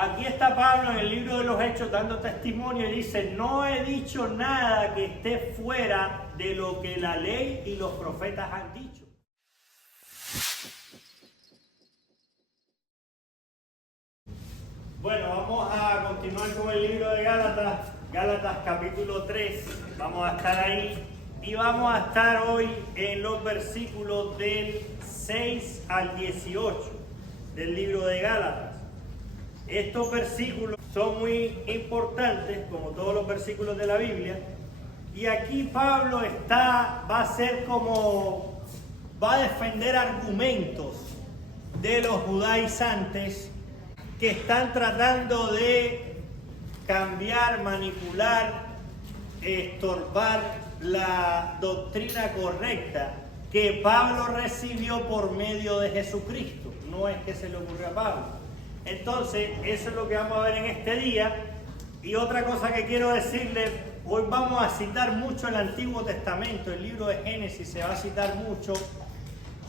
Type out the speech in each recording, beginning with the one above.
Aquí está Pablo en el libro de los Hechos dando testimonio y dice: no he dicho nada que esté fuera de lo que la ley y los profetas han dicho. Bueno, vamos a continuar con el libro de Gálatas, Gálatas capítulo 3, vamos a estar ahí y vamos a estar hoy en los versículos del 6 al 18 del libro de Gálatas. Estos versículos son muy importantes, como todos los versículos de la Biblia, y aquí Pablo va a defender argumentos de los judaizantes que están tratando de cambiar, manipular, estorbar la doctrina correcta que Pablo recibió por medio de Jesucristo. No es que se le ocurrió a Pablo. Entonces, eso es lo que vamos a ver en este día. Y otra cosa que quiero decirle, hoy vamos a citar mucho el Antiguo Testamento, el libro de Génesis se va a citar mucho.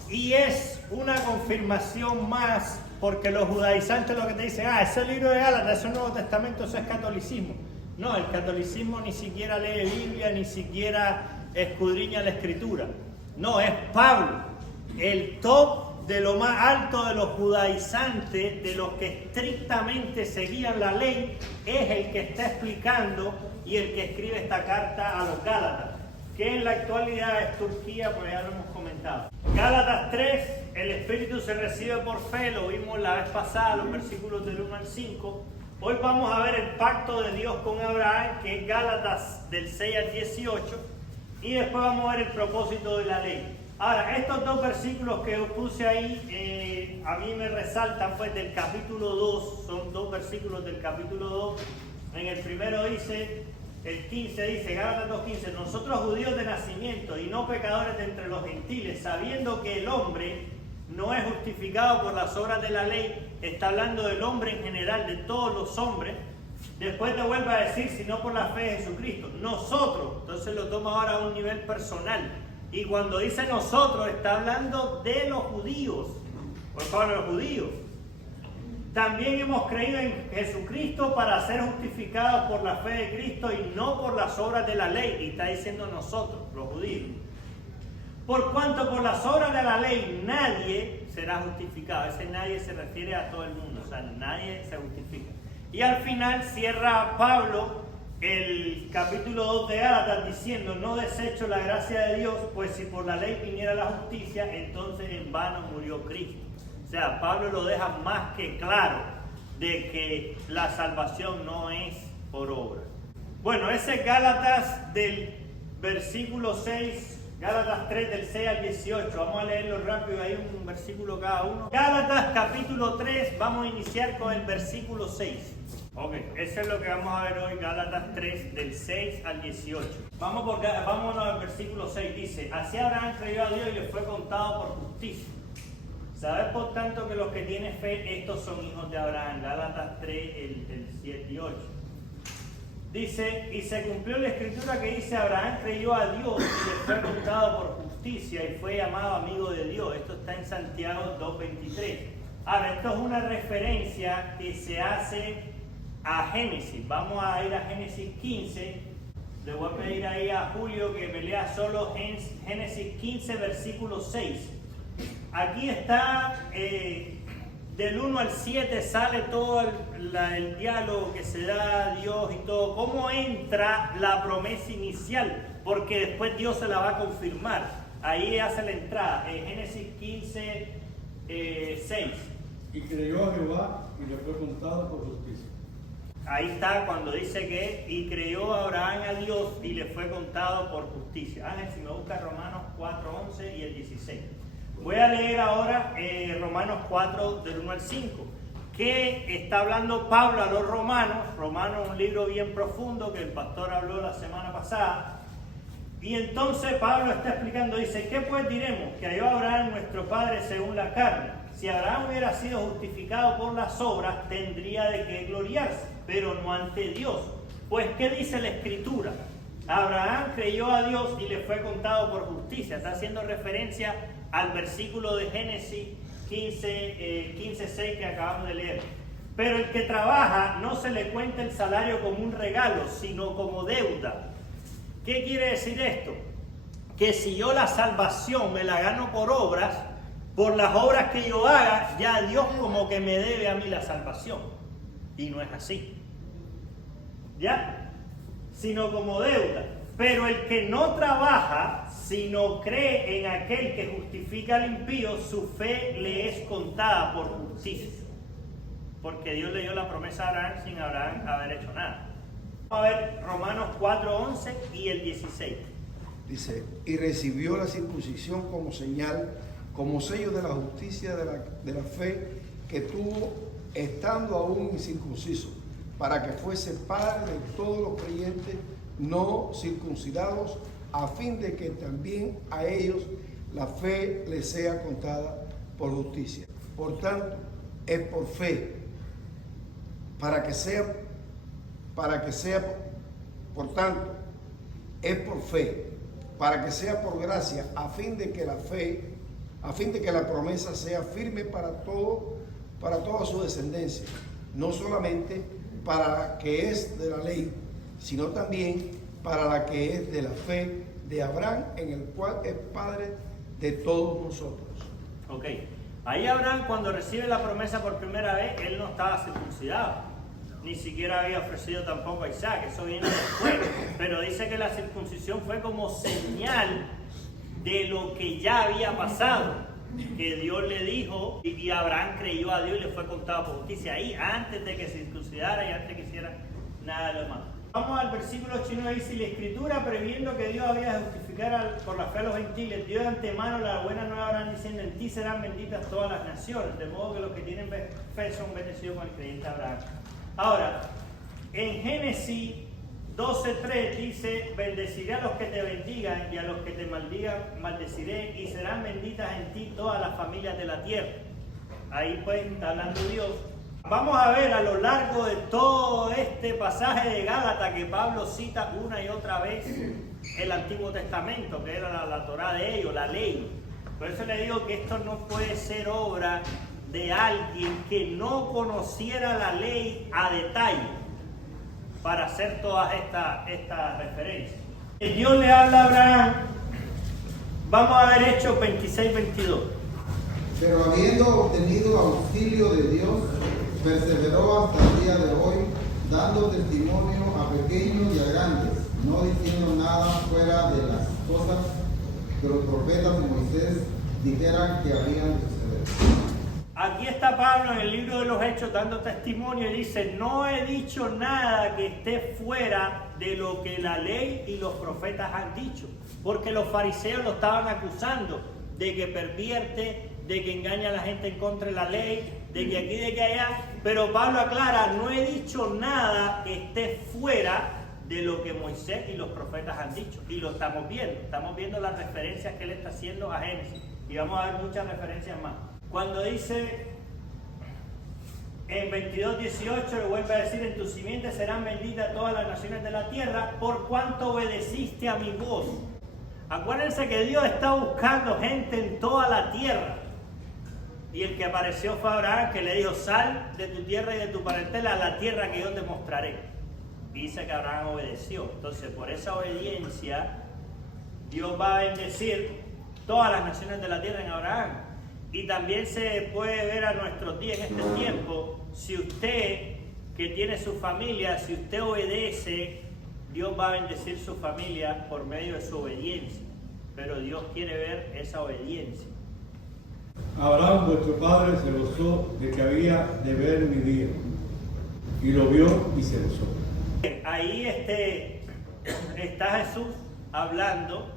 Y es una confirmación más, porque los judaizantes lo que te dicen, ese libro de Gálatas, ese Nuevo Testamento, eso es catolicismo. No, el catolicismo ni siquiera lee Biblia, ni siquiera escudriña la Escritura. No, es Pablo, el top de lo más alto de los judaizantes, de los que estrictamente seguían la ley, es el que está explicando y el que escribe esta carta a los Gálatas, que en la actualidad es Turquía, pues ya lo hemos comentado. Gálatas 3, el Espíritu se recibe por fe, lo vimos la vez pasada, los versículos del 1 al 5. Hoy vamos a ver el pacto de Dios con Abraham, que es Gálatas del 6 al 18, y después vamos a ver el propósito de la ley. Ahora, estos dos versículos que os puse ahí, a mí me resaltan pues del capítulo 2, son dos versículos del capítulo 2. En el primero dice, el 15 dice, Gálatas 2:15, nosotros judíos de nacimiento y no pecadores de entre los gentiles, sabiendo que el hombre no es justificado por las obras de la ley, está hablando del hombre en general, de todos los hombres. Después te vuelve a decir, sino por la fe de Jesucristo. Nosotros, entonces lo toma ahora a un nivel personal. Y cuando dice nosotros, está hablando de los judíos, por favor, los judíos. También hemos creído en Jesucristo para ser justificados por la fe de Cristo y no por las obras de la ley. Y está diciendo nosotros, los judíos. Por cuanto por las obras de la ley nadie será justificado. Ese nadie se refiere a todo el mundo, o sea, nadie se justifica. Y al final cierra Pablo el capítulo 2 de Gálatas diciendo, no desecho la gracia de Dios, pues si por la ley viniera la justicia, entonces en vano murió Cristo. O sea, Pablo lo deja más que claro de que la salvación no es por obra. Bueno, ese es Gálatas del versículo 6, Gálatas 3 del 6 al 18. Vamos a leerlo rápido, hay un versículo cada uno. Gálatas capítulo 3, vamos a iniciar con el versículo 6. Ok, eso es lo que vamos a ver hoy, Gálatas 3, del 6 al 18. Vámonos al versículo 6, dice, así Abraham creyó a Dios y le fue contado por justicia. ¿Sabes por tanto que los que tienen fe, estos son hijos de Abraham? Gálatas 3, el 7 y 8. Dice, y se cumplió la escritura que dice, Abraham creyó a Dios y le fue contado por justicia y fue llamado amigo de Dios. Esto está en Santiago 2:23. Ahora, esto es una referencia que se hace a Génesis. Vamos a ir a Génesis 15. Le voy a pedir ahí a Julio que me lea solo Génesis 15, versículo 6. Aquí está, del 1 al 7 sale todo el diálogo que se da a Dios y todo. Cómo entra la promesa inicial, porque después Dios se la va a confirmar. Ahí hace la entrada, Génesis 15, 6. Y creyó a Jehová y le fue contado por justicia. Ahí está cuando dice que y creyó Abraham a Dios y le fue contado por justicia. Ángel, si me busca Romanos 4:11 y el 16. Voy a leer ahora Romanos 4 del 1 al 5. Que está hablando Pablo a los romanos. Romanos es un libro bien profundo que el pastor habló la semana pasada. Y entonces Pablo está explicando, dice, ¿qué pues diremos? Que halló Abraham nuestro padre según la carne. Si Abraham hubiera sido justificado por las obras, tendría de qué gloriarse, pero no ante Dios. Pues, ¿qué dice la Escritura? Abraham creyó a Dios y le fue contado por justicia. Está haciendo referencia al versículo de Génesis 15:6 que acabamos de leer. Pero el que trabaja no se le cuenta el salario como un regalo, sino como deuda. ¿Qué quiere decir esto? Que si yo la salvación me la gano por obras, por las obras que yo haga, ya Dios como que me debe a mí la salvación. Y no es así. ¿Ya? Sino como deuda. Pero el que no trabaja, sino cree en aquel que justifica al impío, su fe le es contada por justicia. Porque Dios le dio la promesa a Abraham sin Abraham haber hecho nada. Vamos a ver Romanos 4:11 y el 16. Dice, y recibió la circuncisión como señal, como sello de la justicia de la fe que tuvo estando aún incircunciso, para que fuese padre de todos los creyentes no circuncidados, a fin de que también a ellos la fe les sea contada por justicia. Por tanto, es por fe, por tanto, es por fe, para que sea por gracia, a fin de que la promesa sea firme para toda su descendencia, no solamente para la que es de la ley, sino también para la que es de la fe de Abraham, en el cual es padre de todos nosotros. Ok, ahí Abraham, cuando recibe la promesa por primera vez, él no estaba circuncidado, ni siquiera había ofrecido tampoco a Isaac, eso viene después, pero dice que la circuncisión fue como señal de lo que ya había pasado, que Dios le dijo, y Abraham creyó a Dios y le fue contado por justicia ahí, antes de que se circuncidara y antes que hiciera nada de lo demás. Vamos al versículo 89, dice, y la Escritura, previendo que Dios había de justificar por la fe a los gentiles, dio de antemano la buena nueva a Abraham, diciendo, en ti serán benditas todas las naciones, de modo que los que tienen fe son bendecidos con el creyente Abraham. Ahora, en Génesis 12:3 dice, bendeciré a los que te bendigan y a los que te maldigan maldeciré, y serán benditas en ti todas las familias de la tierra. Ahí pues está hablando Dios. Vamos a ver a lo largo de todo este pasaje de Gálatas que Pablo cita una y otra vez el Antiguo Testamento, que era la Torá de ellos, la ley. Por eso le digo que esto no puede ser obra de alguien que no conociera la ley a detalle para hacer todas estas referencias. Dios le habla a Abraham, vamos a ver Hechos 26-22. Pero habiendo obtenido auxilio de Dios, perseveró hasta el día de hoy, dando testimonio a pequeños y a grandes, no diciendo nada fuera de las cosas que los profetas de Moisés dijeran que habían de suceder. Aquí está Pablo en el libro de los Hechos dando testimonio y dice, no he dicho nada que esté fuera de lo que la ley y los profetas han dicho, porque los fariseos lo estaban acusando de que pervierte, de que engaña a la gente en contra de la ley, de que aquí, de que allá, pero Pablo aclara, no he dicho nada que esté fuera de lo que Moisés y los profetas han dicho, y lo estamos viendo las referencias que él está haciendo a Génesis, y vamos a ver muchas referencias más. Cuando dice en 22:18, le vuelve a decir, en tu simiente serán benditas todas las naciones de la tierra, por cuanto obedeciste a mi voz. Acuérdense que Dios está buscando gente en toda la tierra. Y el que apareció fue Abraham, que le dijo, sal de tu tierra y de tu parentela a la tierra que yo te mostraré. Y dice que Abraham obedeció. Entonces, por esa obediencia, Dios va a bendecir todas las naciones de la tierra en Abraham. Y también se puede ver a nuestros días en este tiempo, si usted que tiene su familia, si usted obedece, Dios va a bendecir su familia por medio de su obediencia. Pero Dios quiere ver esa obediencia. Abraham, vuestro padre, se gozó de que había de ver mi día, y lo vio y se gozó. Ahí está Jesús hablando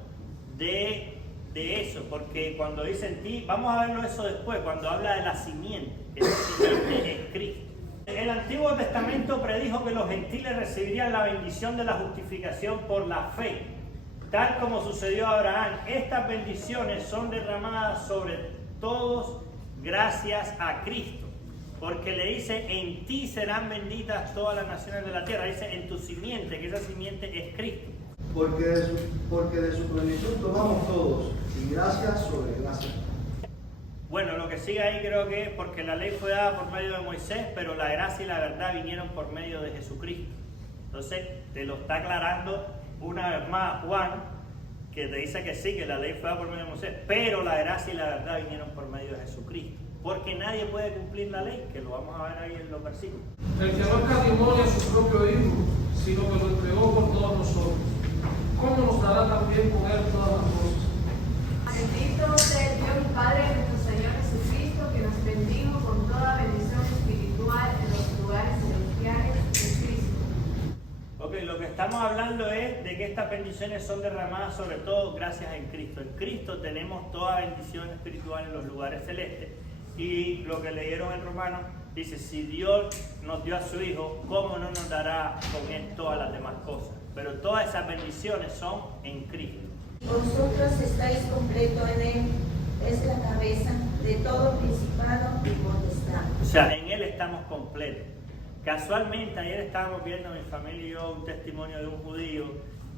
de eso, porque cuando dice en ti, vamos a verlo eso después, cuando habla de la simiente, esa simiente es Cristo. El Antiguo Testamento predijo que los gentiles recibirían la bendición de la justificación por la fe, tal como sucedió a Abraham. Estas bendiciones son derramadas sobre todos gracias a Cristo, porque le dice, en ti serán benditas todas las naciones de la tierra. Dice, en tu simiente, que esa simiente es Cristo. Porque de su plenitud tomamos todos, y gracias sobre gracia. Bueno, lo que sigue ahí creo que es porque la ley fue dada por medio de Moisés, pero la gracia y la verdad vinieron por medio de Jesucristo. Entonces, te lo está aclarando una vez más Juan, que te dice que sí, que la ley fue dada por medio de Moisés, pero la gracia y la verdad vinieron por medio de Jesucristo. Porque nadie puede cumplir la ley, que lo vamos a ver ahí en los versículos. El que no escatimó a su propio Hijo, sino que lo entregó por todos nosotros, ¿cómo nos dará también con él todas las cosas? Bendito sea el Dios y Padre de nuestro Señor Jesucristo, que nos bendijo con toda bendición espiritual en los lugares celestiales de Cristo. Ok, lo que estamos hablando es de que estas bendiciones son derramadas sobre todo gracias en Cristo. En Cristo tenemos toda bendición espiritual en los lugares celestes. Y lo que leyeron en Romanos dice, si Dios nos dio a su Hijo, ¿cómo no nos dará con Él todas las demás cosas? Pero todas esas bendiciones son en Cristo. Vosotros estáis completo en Él, es la cabeza de todo principado y potestad. O sea, en Él estamos completos. Casualmente, ayer estábamos viendo mi familia y yo un testimonio de un judío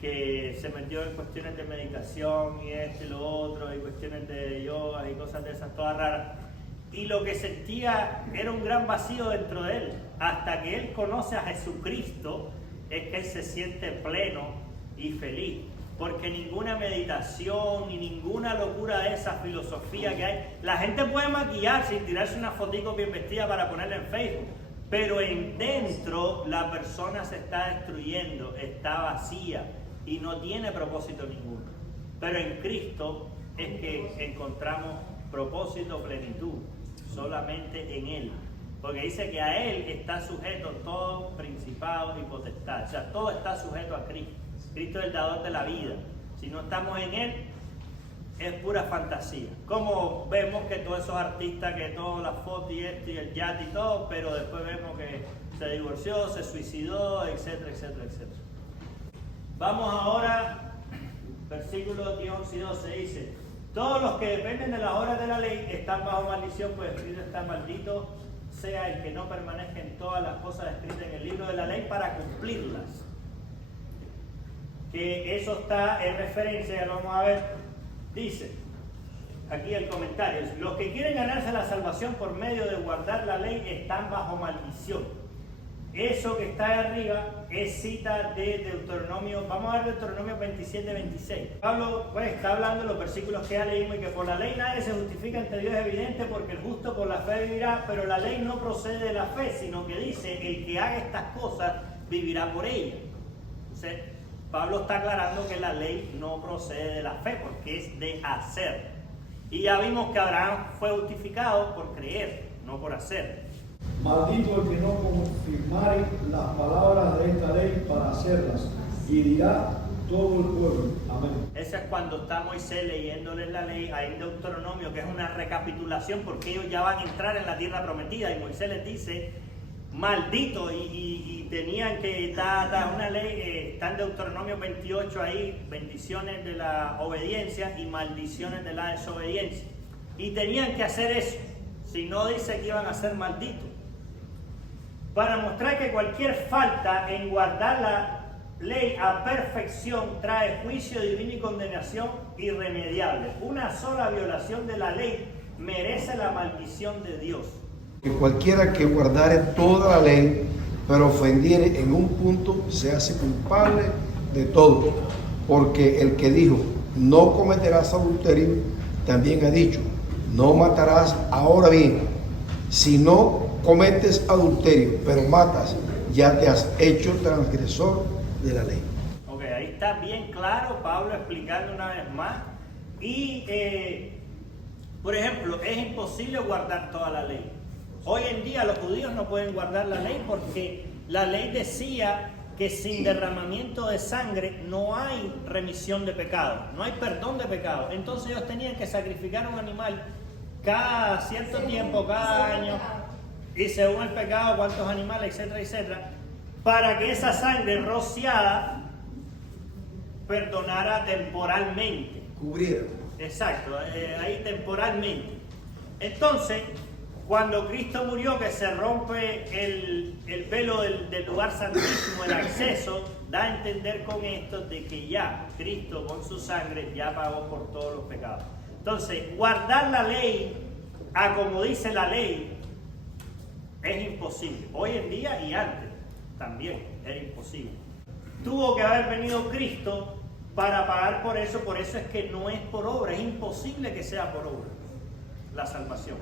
que se metió en cuestiones de meditación y esto y lo otro, y cuestiones de yoga y cosas de esas todas raras. Y lo que sentía era un gran vacío dentro de él. Hasta que él conoce a Jesucristo, es que él se siente pleno y feliz. Porque ninguna meditación ni ninguna locura de esa filosofía que hay. La gente puede maquillarse y tirarse una fotico bien vestida para ponerla en Facebook. Pero en dentro la persona se está destruyendo, está vacía y no tiene propósito ninguno. Pero en Cristo es que encontramos propósito, plenitud, solamente en Él. Porque dice que a Él está sujeto todo principado y potestad. O sea, todo está sujeto a Cristo. Cristo es el dador de la vida. Si no estamos en Él, es pura fantasía. Como vemos que todos esos artistas, que todas las fotos y esto y el yate y todo, pero después vemos que se divorció, se suicidó, etcétera, etcétera, etcétera. Vamos ahora, versículos 10, 11 y 12, dice: todos los que dependen de las obras de la ley están bajo maldición, pues escrito está: maldito sea el que no permanezca en todas las cosas escritas en el libro de la ley para cumplirlas. Que eso está en referencia, ya lo vamos a ver, dice aquí el comentario: los que quieren ganarse la salvación por medio de guardar la ley están bajo maldición. Eso que está ahí arriba es cita de Deuteronomio. Vamos a ver Deuteronomio 27, 26. Pablo pues está hablando de los versículos que ya leímos, y que por la ley nadie se justifica ante Dios, es evidente, porque el justo por la fe vivirá, pero la ley no procede de la fe, sino que dice: el que haga estas cosas vivirá por ellas. Entonces, Pablo está aclarando que la ley no procede de la fe, porque es de hacer. Y ya vimos que Abraham fue justificado por creer, no por hacer. Maldito el que no confirmare las palabras de esta ley para hacerlas, y dirá todo el pueblo. Amén. Ese es cuando está Moisés leyéndoles la ley ahí en Deuteronomio, que es una recapitulación, porque ellos ya van a entrar en la tierra prometida, y Moisés les dice: maldito, y tenían que dar una ley. Está en Deuteronomio 28 ahí, bendiciones de la obediencia y maldiciones de la desobediencia, y tenían que hacer eso, si no dice que iban a ser malditos, para mostrar que cualquier falta en guardar la ley a perfección trae juicio divino y condenación irremediable. Una sola violación de la ley merece la maldición de Dios. Que cualquiera que guardare toda la ley, pero ofendiere en un punto, se hace culpable de todo. Porque el que dijo: no cometerás adulterio, también ha dicho: no matarás. Ahora bien, si no cometes adulterio, pero matas, ya te has hecho transgresor de la ley. Ok, ahí está bien claro Pablo explicando una vez más. Y, por ejemplo, es imposible guardar toda la ley. Hoy en día los judíos no pueden guardar la ley, porque la ley decía que sin derramamiento de sangre no hay remisión de pecado, no hay perdón de pecado. Entonces ellos tenían que sacrificar un animal cada cierto tiempo, cada año, y según el pecado, cuántos animales, etcétera, etcétera, para que esa sangre rociada perdonara temporalmente. Cubriera. Exacto, ahí temporalmente. Entonces, cuando Cristo murió, que se rompe el velo del lugar santísimo, el acceso, da a entender con esto de que ya Cristo con su sangre ya pagó por todos los pecados. Entonces, guardar la ley a como dice la ley, es imposible. Hoy en día y antes también era imposible. Tuvo que haber venido Cristo para pagar por eso es que no es por obra, es imposible que sea por obra la salvación.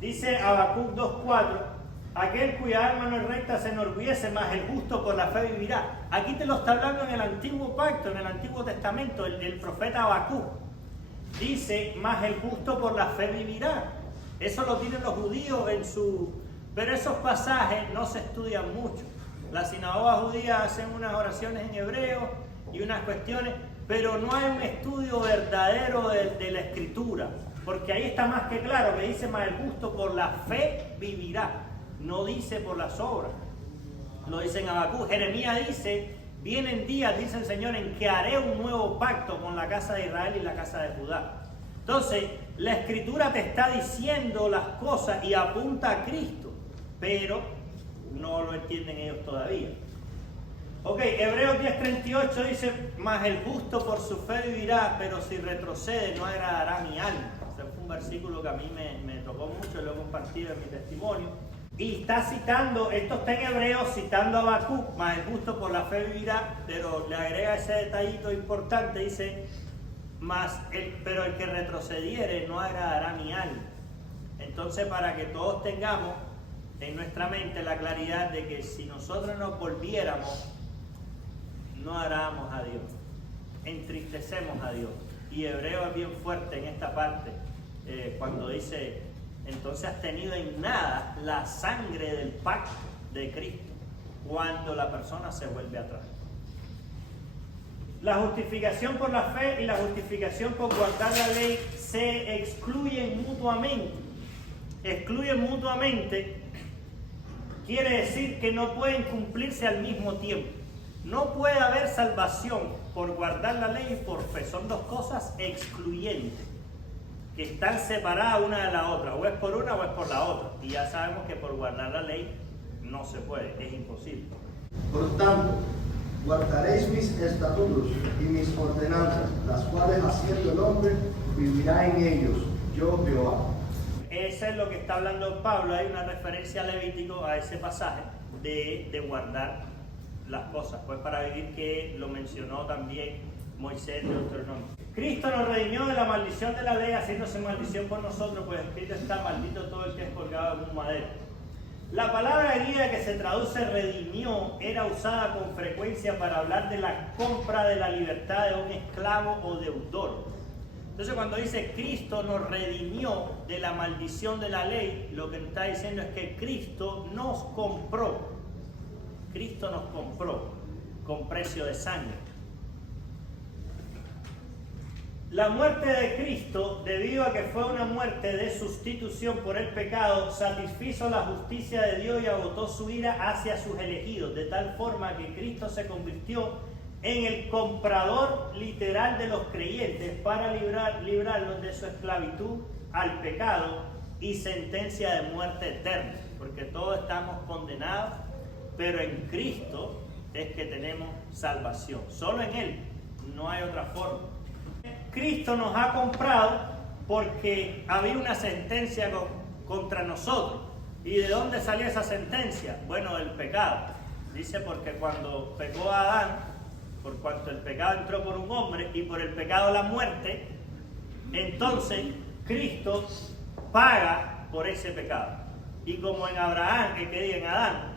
Dice Habacuc 2:4, aquel cuya alma no es recta se enorgullece, mas el justo por la fe vivirá. Aquí te lo está hablando en el antiguo pacto, en el Antiguo Testamento, el profeta Habacuc. Dice, mas el justo por la fe vivirá. Eso lo tienen los judíos en su... Pero esos pasajes no se estudian mucho. Las sinagogas judías hacen unas oraciones en hebreo y unas cuestiones, pero no hay un estudio verdadero de la Escritura. Porque ahí está más que claro, que dice, mas el justo por la fe vivirá. No dice por las obras. Lo dice en Habacuc. Jeremías dice, vienen días, dice el Señor, en que haré un nuevo pacto con la casa de Israel y la casa de Judá. Entonces, la Escritura te está diciendo las cosas y apunta a Cristo, pero no lo entienden ellos todavía. Ok, Hebreos 10:38 dice, mas el justo por su fe vivirá, pero si retrocede no agradará mi alma. Ese fue un versículo que a mí me tocó mucho, lo he compartido en mi testimonio. Y está citando, esto está en Hebreos, citando a Habacuc, mas el justo por la fe vivirá, pero le agrega ese detallito importante, dice, pero el que retrocediere no agradará mi alma. Entonces, para que todos tengamos en nuestra mente la claridad de que si nosotros nos volviéramos, no agradamos a Dios, entristecemos a Dios. Y Hebreo es bien fuerte en esta parte, cuando dice, entonces has tenido en nada la sangre del pacto de Cristo, cuando la persona se vuelve atrás. La justificación por la fe y la justificación por guardar la ley se excluyen mutuamente. Excluyen mutuamente quiere decir que no pueden cumplirse al mismo tiempo. No puede haber salvación por guardar la ley y por fe. Son dos cosas excluyentes, que están separadas una de la otra. O es por una o es por la otra. Y ya sabemos que por guardar la ley no se puede, es imposible. Por tanto, guardaréis mis estatutos y mis ordenanzas, las cuales haciendo el hombre vivirá en ellos, yo Jehová. Eso es lo que está hablando Pablo. Hay una referencia a Levítico, a ese pasaje de guardar las cosas, pues para vivir, que lo mencionó también Moisés de Deuteronomio. Cristo nos redimió de la maldición de la ley, haciéndose maldición por nosotros, pues escrito está, maldito todo el que es colgado en un madero. La palabra griega que se traduce redimió era usada con frecuencia para hablar de la compra de la libertad de un esclavo o deudor. Entonces, cuando dice Cristo nos redimió de la maldición de la ley, lo que está diciendo es que Cristo nos compró. Cristo nos compró con precio de sangre. La muerte de Cristo, debido a que fue una muerte de sustitución por el pecado, satisfizo la justicia de Dios y agotó su ira hacia sus elegidos, de tal forma que Cristo se convirtió en el comprador literal de los creyentes para librarlos de su esclavitud al pecado y sentencia de muerte eterna, porque todos estamos condenados, pero en Cristo es que tenemos salvación. Solo en Él, no hay otra forma. Cristo nos ha comprado porque había una sentencia contra nosotros. ¿Y de dónde salió esa sentencia? Bueno, del pecado. Dice, porque cuando pecó Adán, por cuanto el pecado entró por un hombre y por el pecado la muerte, entonces Cristo paga por ese pecado. Y como en Abraham, en Adán,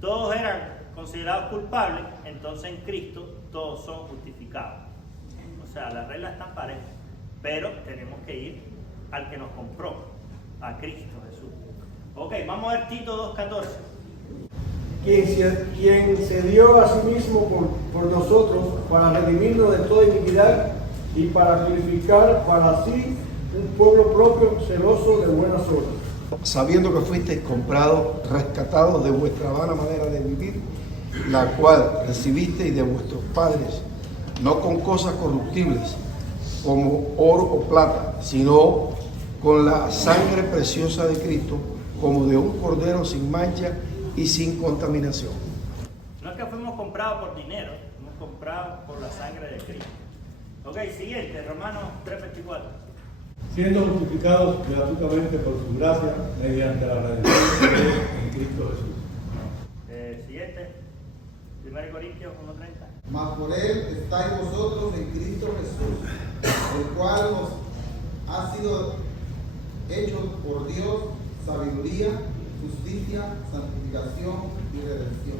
todos eran considerados culpables, entonces en Cristo todos son justificados. O sea, las reglas están parejas, pero tenemos que ir al que nos compró, a Cristo Jesús. Ok, vamos a ver Tito 2:14. Quien se dio a sí mismo por nosotros para redimirnos de toda iniquidad y para purificar para sí un pueblo propio celoso de buenas obras. Sabiendo que fuisteis comprados, rescatados de vuestra vana manera de vivir, la cual recibisteis de vuestros padres, no con cosas corruptibles, como oro o plata, sino con la sangre preciosa de Cristo, como de un cordero sin mancha y sin contaminación. No es que fuimos comprados por dinero, fuimos comprados por la sangre de Cristo. Ok, siguiente, Romanos 3:24. siendo justificados gratuitamente por su gracia mediante la redención de Dios en Cristo Jesús. Siguiente, 1 Corintios 1:30. Mas por él estáis vosotros en Cristo Jesús, el cual os ha sido hecho por Dios sabiduría, justicia, santificación y redención.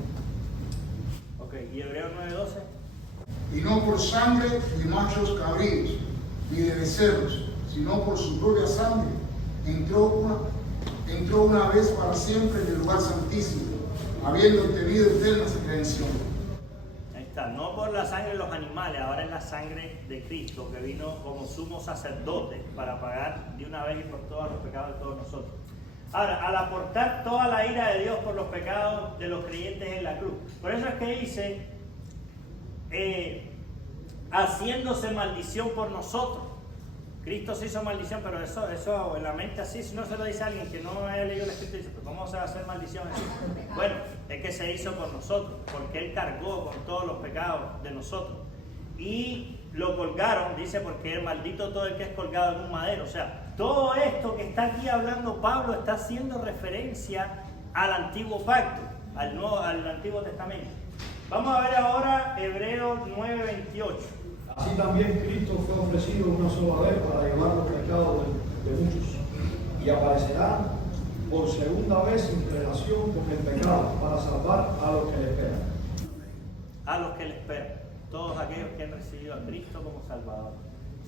Ok, y Hebreos 9:12. Y no por sangre de machos cabríos, ni de becerros, sino por su propia sangre, entró una vez para siempre en el lugar santísimo, habiendo obtenido eterna redención. Ahí está, no por la sangre de los animales, ahora es la sangre de Cristo que vino como sumo sacerdote para pagar de una vez y por todos los pecados de todos nosotros. Ahora, al aportar toda la ira de Dios por los pecados de los creyentes en la cruz. Por eso es que dice, haciéndose maldición por nosotros. Cristo se hizo maldición, pero eso en la mente así, si no se lo dice a alguien que no haya leído el Escrito, dice, ¿cómo se va a hacer maldición así? Bueno, es que se hizo por nosotros, porque Él cargó con todos los pecados de nosotros. Y lo colgaron, dice, porque es maldito todo el que es colgado en un madero. O sea, todo esto que está aquí hablando Pablo está haciendo referencia al antiguo pacto, al Antiguo Testamento. Vamos a ver ahora Hebreos 9:28. Así también Cristo fue ofrecido una sola vez para llevar los pecados de muchos y aparecerá por segunda vez en relación con el pecado para salvar a los que le esperan. A los que le esperan, todos aquellos que han recibido a Cristo como Salvador.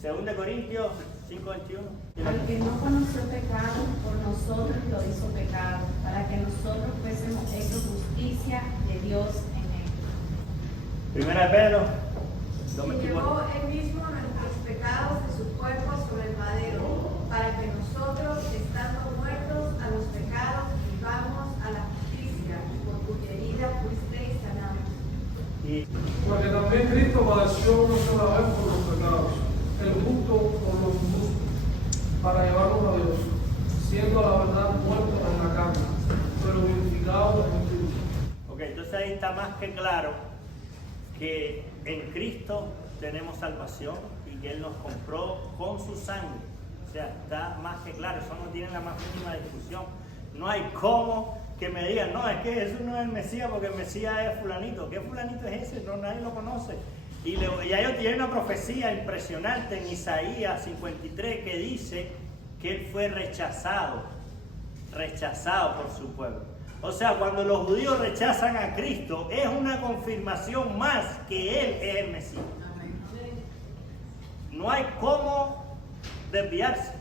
2 Corintios 5:21. Al que no conoció pecado, por nosotros lo hizo pecado, para que nosotros fuésemos hechos justicia de Dios en él. Primera de Pedro Y 2:24. llevó él mismo nuestros pecados de su cuerpo sobre el madero, para que nosotros, estando muertos a los pecados, vivamos a la justicia, por cuya herida fuisteis sanados. Y Porque también Cristo padeció una sola vez por los pecados, el justo por los injustos, para llevarnos a Dios, siendo a la verdad muertos en la carne, pero vivificados en Cristo. ok, entonces ahí está más que claro que en Cristo tenemos salvación y que Él nos compró con su sangre. O sea, está más que claro, eso no tiene la más mínima discusión. No hay cómo que me digan, no, es que Jesús no es el Mesías porque el Mesías es fulanito. ¿Qué fulanito es ese? No, nadie lo conoce. Y ellos tienen una profecía impresionante en Isaías 53 que dice que Él fue rechazado por su pueblo. O sea, cuando los judíos rechazan a Cristo, es una confirmación más que Él es el Mesías. No hay cómo desviarse.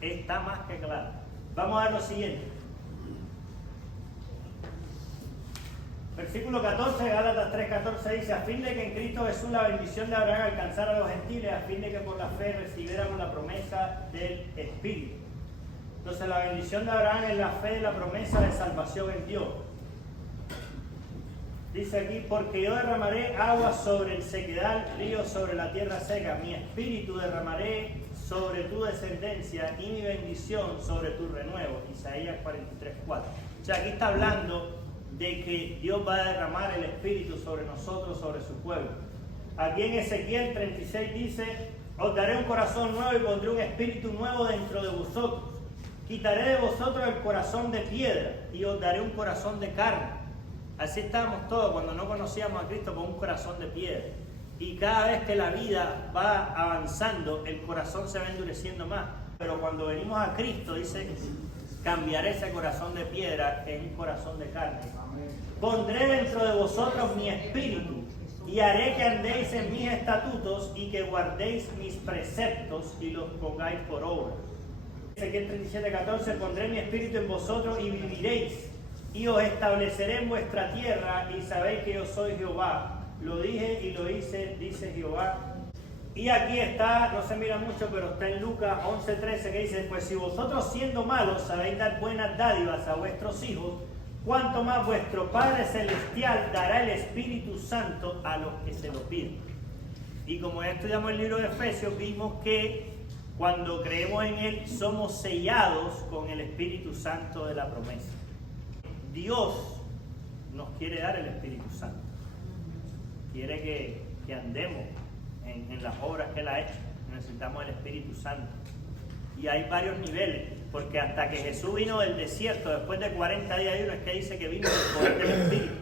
Está más que claro. Vamos a ver lo siguiente. Versículo 14, Gálatas 3:14 dice, a fin de que en Cristo Jesús la bendición de Abraham alcanzara a los gentiles, a fin de que por la fe recibiéramos la promesa del Espíritu. Entonces la bendición de Abraham es la fe, la promesa de salvación en Dios. Dice aquí, porque yo derramaré agua sobre el sequedal, ríos sobre la tierra seca, mi espíritu derramaré sobre tu descendencia y mi bendición sobre tu renuevo. Isaías 43:4. O sea, aquí está hablando de que Dios va a derramar el espíritu sobre nosotros, sobre su pueblo. Aquí en Ezequiel 36 dice, os daré un corazón nuevo y pondré un espíritu nuevo dentro de vosotros. Quitaré de vosotros el corazón de piedra y os daré un corazón de carne. Así estábamos todos cuando no conocíamos a Cristo, con un corazón de piedra. Y cada vez que la vida va avanzando, el corazón se va endureciendo más. Pero cuando venimos a Cristo, dice, cambiaré ese corazón de piedra en un corazón de carne. Pondré dentro de vosotros mi espíritu y haré que andéis en mis estatutos y que guardéis mis preceptos y los pongáis por obra. Ezequiel 37:14, pondré mi espíritu en vosotros y viviréis, y os estableceré en vuestra tierra, y sabéis que yo soy Jehová. Lo dije y lo hice, dice Jehová. Y aquí está, no se mira mucho, pero está en Lucas 11:13 que dice, pues si vosotros siendo malos sabéis dar buenas dádivas a vuestros hijos, cuánto más vuestro Padre Celestial dará el Espíritu Santo a los que se lo piden. Y como ya estudiamos el libro de Efesios, vimos que cuando creemos en Él, somos sellados con el Espíritu Santo de la promesa. Dios nos quiere dar el Espíritu Santo. Quiere que andemos en las obras que Él ha hecho. Necesitamos el Espíritu Santo. Y hay varios niveles, porque hasta que Jesús vino del desierto, después de 40 días y uno, es que dice que vino del poder del Espíritu.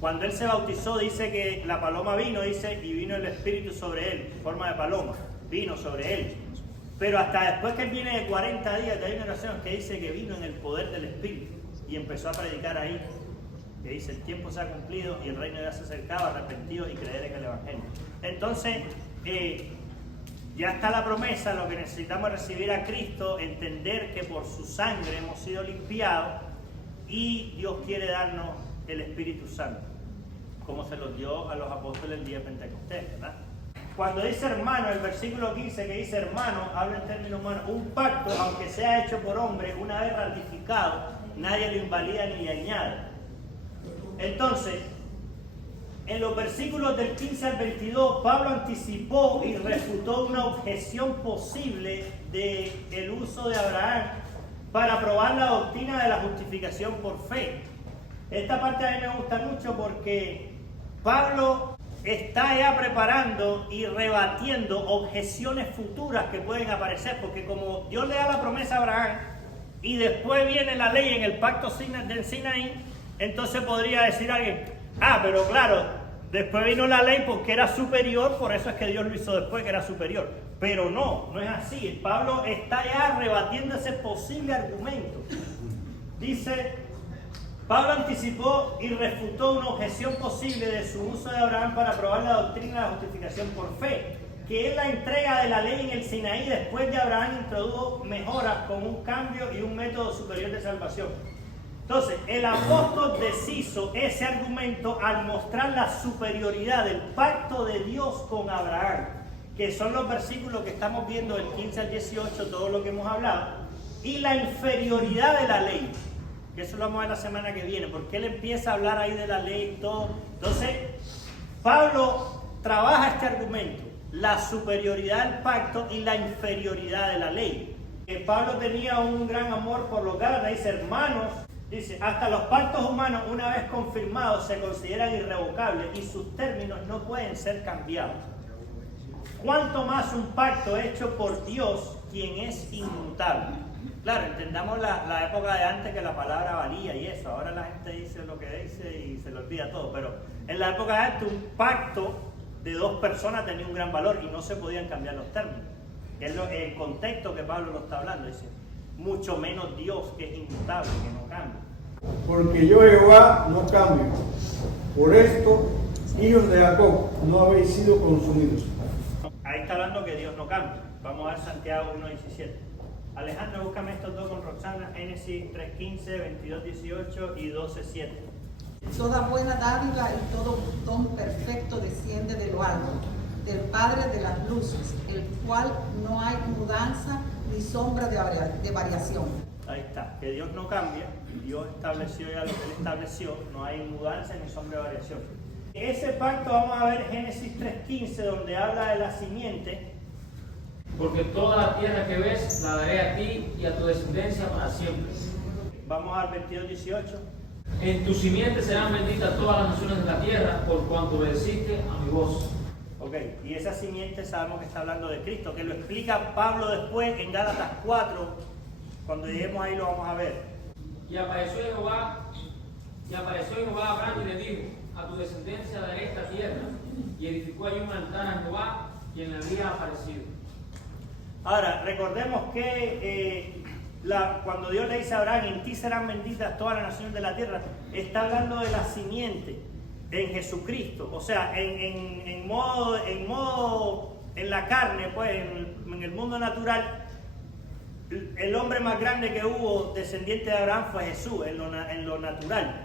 Cuando Él se bautizó, dice que la paloma vino, dice, y vino el Espíritu sobre Él, en forma de paloma, vino sobre Él. Pero hasta después que Él viene de 40 días, hay una oración que dice que vino en el poder del Espíritu, y empezó a predicar ahí, que dice, el tiempo se ha cumplido y el reino ya se ha acercado, arrepentidos y creer en el Evangelio. Entonces, ya está la promesa, lo que necesitamos es recibir a Cristo, entender que por su sangre hemos sido limpiados y Dios quiere darnos el Espíritu Santo, como se los dio a los apóstoles el día de Pentecostés, ¿verdad? Cuando dice hermano, el versículo 15 que dice hermano, habla en términos humanos, un pacto, aunque sea hecho por hombre, una vez ratificado, nadie lo invalida ni le añade. Entonces, en los versículos del 15 al 22, Pablo anticipó y refutó una objeción posible del uso de Abraham para probar la doctrina de la justificación por fe. Esta parte a mí me gusta mucho porque Pablo está ya preparando y rebatiendo objeciones futuras que pueden aparecer, porque como Dios le da la promesa a Abraham y después viene la ley en el pacto del Sinaí, entonces podría decir alguien, pero claro, después vino la ley porque era superior, por eso es que Dios lo hizo después, que era superior. Pero no es así. Pablo está ya rebatiendo ese posible argumento. Dice, Pablo anticipó y refutó una objeción posible de su uso de Abraham para probar la doctrina de la justificación por fe, que es la entrega de la ley en el Sinaí después de Abraham introdujo mejoras con un cambio y un método superior de salvación. Entonces, el apóstol deshizo ese argumento al mostrar la superioridad del pacto de Dios con Abraham, que son los versículos que estamos viendo del 15 al 18, todo lo que hemos hablado, y la inferioridad de la ley, que eso lo vamos a ver la semana que viene, porque él empieza a hablar ahí de la ley y todo. Entonces, Pablo trabaja este argumento, la superioridad del pacto y la inferioridad de la ley. Que Pablo tenía un gran amor por los Gálatas, dice, hermanos, dice, hasta los pactos humanos, una vez confirmados, se consideran irrevocables y sus términos no pueden ser cambiados. ¿Cuánto más un pacto hecho por Dios, quien es inmutable? Claro, entendamos la época de antes que la palabra valía y eso. Ahora la gente dice lo que dice y se le olvida todo. Pero en la época de antes un pacto de dos personas tenía un gran valor y no se podían cambiar los términos. Es el contexto que Pablo lo está hablando. Dice, mucho menos Dios, que es inmutable, que no cambia. Porque yo Jehová no cambio. Por esto, hijos de Jacob, no habéis sido consumidos. Ahí está hablando que Dios no cambia. Vamos a ver Santiago 1:17. Alejandro, búscame estos dos con Roxana. Génesis 3:15, 22:18 y 12:7. Toda buena dádiva y todo don perfecto desciende de lo alto, del Padre de las luces, el cual no hay mudanza ni sombra de variación. Ahí está, que Dios no cambia, Dios estableció ya lo que Él estableció, no hay mudanza ni sombra de variación. Ese pacto vamos a ver Génesis 3:15, donde habla de la simiente. Porque toda la tierra que ves la daré a ti y a tu descendencia para siempre. Vamos al 22:18. En tu simiente serán benditas todas las naciones de la tierra, por cuanto obedeciste a mi voz. Ok, y esa simiente sabemos que está hablando de Cristo, que lo explica Pablo después en Gálatas 4, cuando lleguemos ahí lo vamos a ver. Y apareció Jehová a Abraham y le dijo, a tu descendencia daré esta tierra, y edificó allí un altar a Jehová, quien le había aparecido. Ahora, recordemos que cuando Dios le dice a Abraham, en ti serán benditas todas las naciones de la tierra, está hablando de la simiente en Jesucristo, o sea, en la carne, pues, en el mundo natural, el hombre más grande que hubo descendiente de Abraham fue Jesús, en lo natural.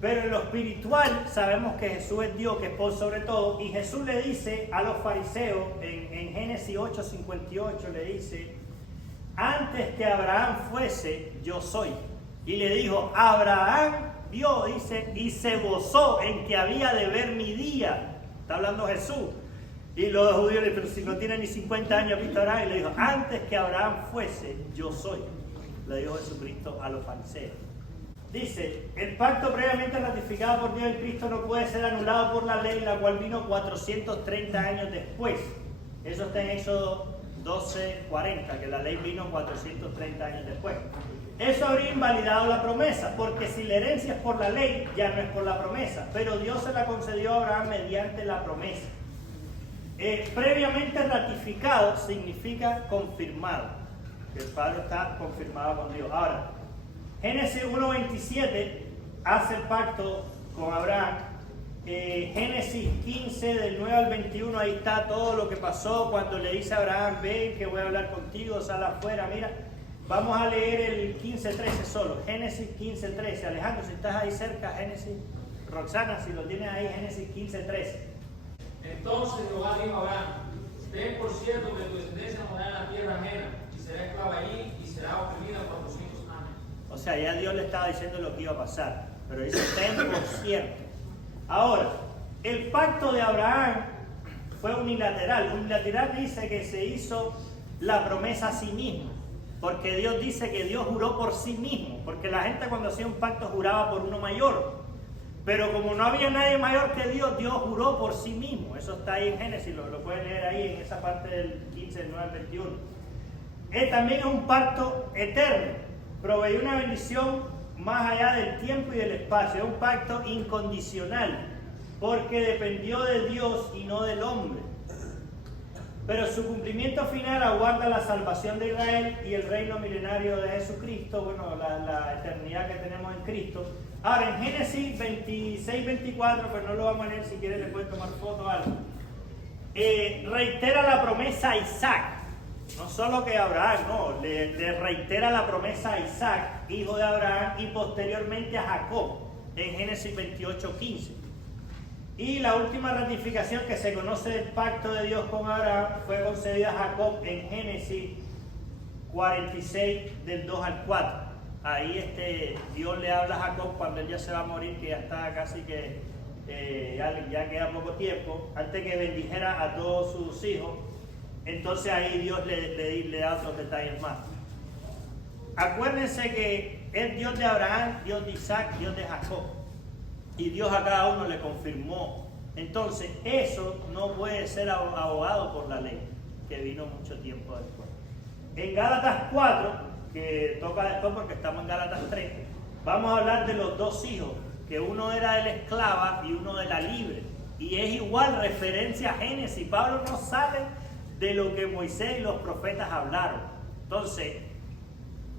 Pero en lo espiritual sabemos que Jesús es Dios, que es por sobre todo, y Jesús le dice a los fariseos, en Génesis 8:58, le dice, antes que Abraham fuese, yo soy. Y le dijo, Abraham vio, dice, y se gozó en que había de ver mi día. Está hablando Jesús. Y los judíos le dijeron, pero si no tiene ni 50 años, visto a Abraham. Y le dijo, antes que Abraham fuese, yo soy. Le dijo Jesucristo a los fariseos. Dice, el pacto previamente ratificado por Dios en Cristo no puede ser anulado por la ley, la cual vino 430 años después. Eso está en Éxodo 12:40, que la ley vino 430 años después. Eso habría invalidado la promesa, porque si la herencia es por la ley, ya no es por la promesa, pero Dios se la concedió a Abraham mediante la promesa. Previamente ratificado significa confirmado, que el Padre está confirmado con Dios. Ahora, Génesis 1:27 hace el pacto con Abraham. Génesis 15 del 9 al 21, ahí está todo lo que pasó cuando le dice a Abraham: ven que voy a hablar contigo, sal afuera. Mira, vamos a leer el 15:13 solo. Génesis 15:13. Alejandro, si estás ahí cerca, Génesis. Roxana, si lo tienes ahí, Génesis 15:13. Entonces Jehová dijo a Abraham: ten por cierto que tu descendencia morará en la tierra ajena, y será esclava allí, y será oprimida 400 años. O sea, ya Dios le estaba diciendo lo que iba a pasar, pero dice ten por cierto. Ahora, el pacto de Abraham fue unilateral. Unilateral dice que se hizo la promesa a sí mismo, porque Dios dice que Dios juró por sí mismo, porque la gente cuando hacía un pacto juraba por uno mayor, pero como no había nadie mayor que Dios, Dios juró por sí mismo. Eso está ahí en Génesis, lo pueden leer ahí en esa parte del 15, del 9 al 21. También es un pacto eterno, proveyó una bendición más allá del tiempo y del espacio. Es un pacto incondicional, porque dependió de Dios y no del hombre. Pero su cumplimiento final aguarda la salvación de Israel y el reino milenario de Jesucristo, bueno, la eternidad que tenemos en Cristo. Ahora, en Génesis 26-24, pues no lo vamos a leer, si quieren le pueden tomar foto o algo. Reitera la promesa a Isaac. No solo que Abraham, no, le reitera la promesa a Isaac, hijo de Abraham, y posteriormente a Jacob, en Génesis 28:15. Y la última ratificación que se conoce del pacto de Dios con Abraham fue concedida a Jacob en Génesis 46, del 2 al 4. Ahí Dios le habla a Jacob cuando él ya se va a morir, que ya está casi que, ya queda poco tiempo, antes que bendijera a todos sus hijos. Entonces ahí Dios le da otros detalles más. Acuérdense que es Dios de Abraham, Dios de Isaac, Dios de Jacob. Y Dios a cada uno le confirmó. Entonces eso no puede ser abogado por la ley, que vino mucho tiempo después. En Gálatas 4, que toca después porque estamos en Gálatas 3, vamos a hablar de los dos hijos, que uno era de la esclava y uno de la libre. Y es igual referencia a Génesis. Pablo no sale de lo que Moisés y los profetas hablaron. Entonces,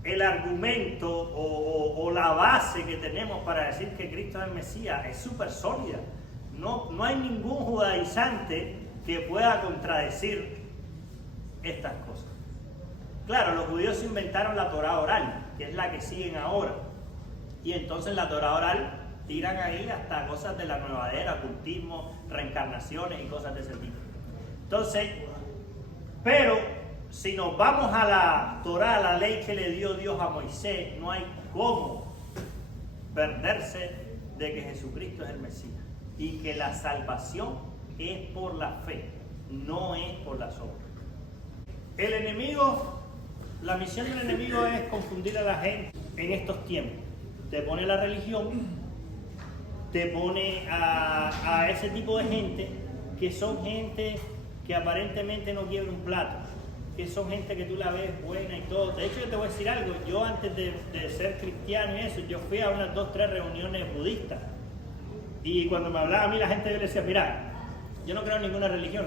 el argumento o la base que tenemos para decir que Cristo es el Mesías es súper sólida. No hay ningún judaizante que pueda contradecir estas cosas. Claro, los judíos inventaron la Torá oral, que es la que siguen ahora. Y entonces la Torá oral tiran ahí hasta cosas de la nueva era, ocultismo, reencarnaciones y cosas de ese tipo. Entonces, pero si nos vamos a la Torá, la ley que le dio Dios a Moisés, no hay cómo perderse de que Jesucristo es el Mesías y que la salvación es por la fe, no es por las obras. El enemigo, la misión del enemigo es confundir a la gente en estos tiempos. Te pone la religión, te pone a ese tipo de gente que son gente que aparentemente no quiebra un plato, que son gente que tú la ves buena y todo. De hecho, yo te voy a decir algo, yo antes de ser cristiano y eso, yo fui a unas 2 o 3 reuniones budistas, y cuando me hablaba a mí la gente, yo le decía: mira, yo no creo en ninguna religión,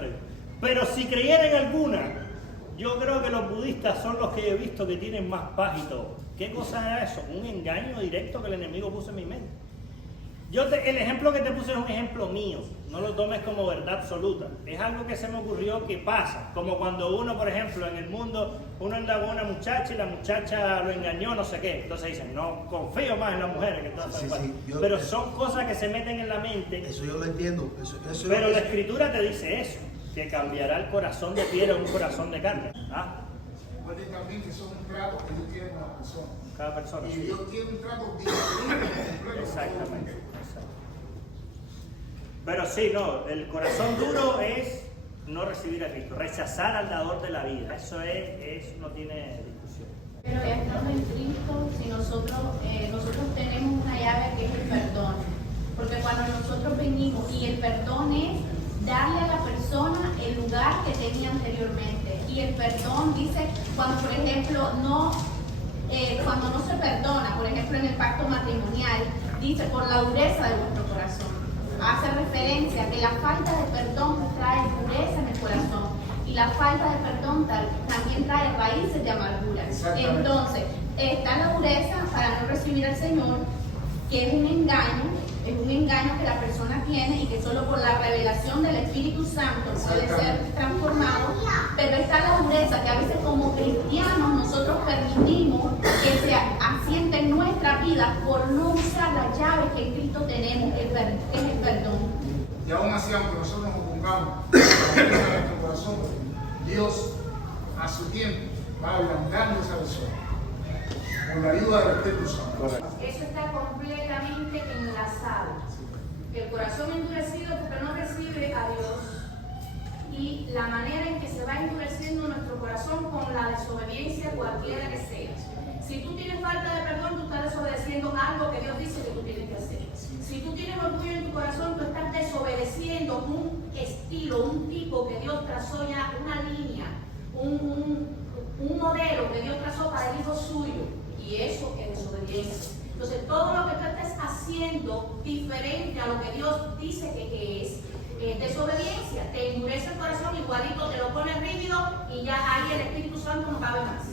pero si creyera en alguna, yo creo que los budistas son los que he visto que tienen más paz y todo. ¿Qué cosa era eso? Un engaño directo que el enemigo puso en mi mente. El ejemplo que te puse es un ejemplo mío, no lo tomes como verdad absoluta. Es algo que se me ocurrió que pasa, como cuando uno, por ejemplo, en el mundo, uno anda con una muchacha y la muchacha lo engañó, no sé qué. Entonces dicen: no confío más en las mujeres que todas esas cosas. Pero son cosas que se meten en la mente. Eso yo lo entiendo. Pero la Escritura te dice eso, que cambiará el corazón de piedra a un corazón de carne. Recuerden también que son un trato que Dios tiene con la persona. Cada persona. Y Sí. Dios tiene un trato diferente. Exactamente. Pero sí, no, el corazón duro es no recibir a Cristo, rechazar al dador de la vida. Eso no tiene discusión. Pero ya estamos en Cristo, si nosotros tenemos una llave que es el perdón. Porque cuando nosotros venimos, y el perdón es darle a la persona el lugar que tenía anteriormente. Y el perdón dice cuando, por ejemplo, cuando no se perdona, por ejemplo en el pacto matrimonial, dice por la dureza de vuestro corazón. Hace referencia a que la falta de perdón trae dureza en el corazón y la falta de perdón también trae raíces de amargura. Entonces, está la dureza para no recibir al Señor, que es un engaño que la persona tiene y que solo por la revelación del Espíritu Santo puede ser transformado, pero está la dureza que a veces como cristianos nosotros permitimos que se asiente en nuestra vida por no usar la llave que en Cristo tenemos, que es el perdón. Y aún así, aunque nosotros nos pongamos en nuestro corazón, Dios a su tiempo va ablandando esa persona con la ayuda del Espíritu Santo. Eso está completamente enlazado. El corazón endurecido porque no recibe a Dios y la manera en que se va endureciendo nuestro corazón con la desobediencia cualquiera que sea. Si tú tienes falta de perdón, tú estás desobedeciendo algo que Dios dice que tú tienes que hacer. Si tú tienes orgullo en tu corazón, tú estás desobedeciendo un estilo, un tipo que Dios trazó ya, una línea, un modelo que Dios trazó para el hijo suyo. Y eso es desobediencia. Entonces, todo lo que tú estés haciendo diferente a lo que Dios dice que es desobediencia. Te endurece el corazón igualito, te lo pone rígido y ya ahí el Espíritu Santo no cabe más.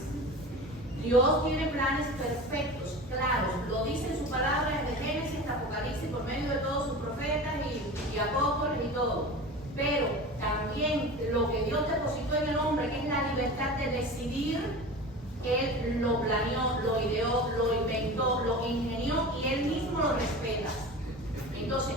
Dios tiene planes perfectos, claros. Lo dice en su palabra desde Génesis hasta Apocalipsis por medio de todos sus profetas y apóstoles y todo. Pero también lo que Dios depositó en el hombre, que es la libertad de decidir, Él lo planeó, lo ideó, lo inventó, lo ingenió y Él mismo lo respeta. Entonces,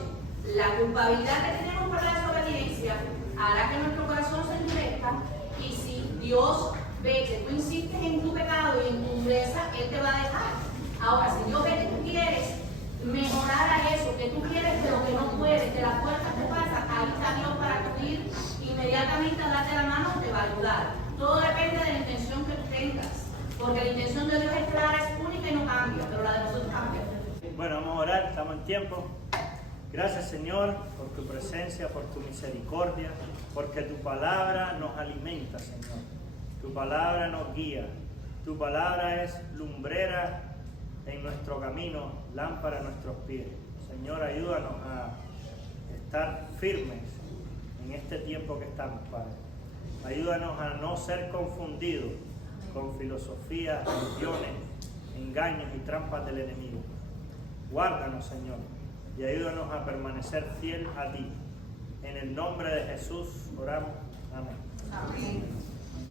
la culpabilidad que tenemos por la desobediencia hará que nuestro corazón se endurezca y si Dios ve que tú insistes en tu pecado y en tu dureza, Él te va a dejar. Ahora, si Dios ve que tú quieres mejorar a eso, que tú quieres pero que no puedes, que las puertas te pasan, ahí está Dios para acudir inmediatamente a darte la mano, te va a ayudar. Todo depende de la intención que tú tengas. Porque la intención de Dios es clara, es única y no cambia, pero la de nosotros cambia. Bueno, vamos a orar, estamos en tiempo. Gracias, Señor, por tu presencia, por tu misericordia, porque tu palabra nos alimenta, Señor. Tu palabra nos guía. Tu palabra es lumbrera en nuestro camino, lámpara a nuestros pies. Señor, ayúdanos a estar firmes en este tiempo que estamos, Padre. Ayúdanos a no ser confundidos con filosofías, religiones, engaños y trampas del enemigo. Guárdanos, Señor, y ayúdanos a permanecer fiel a ti. En el nombre de Jesús oramos. Amén. Amén.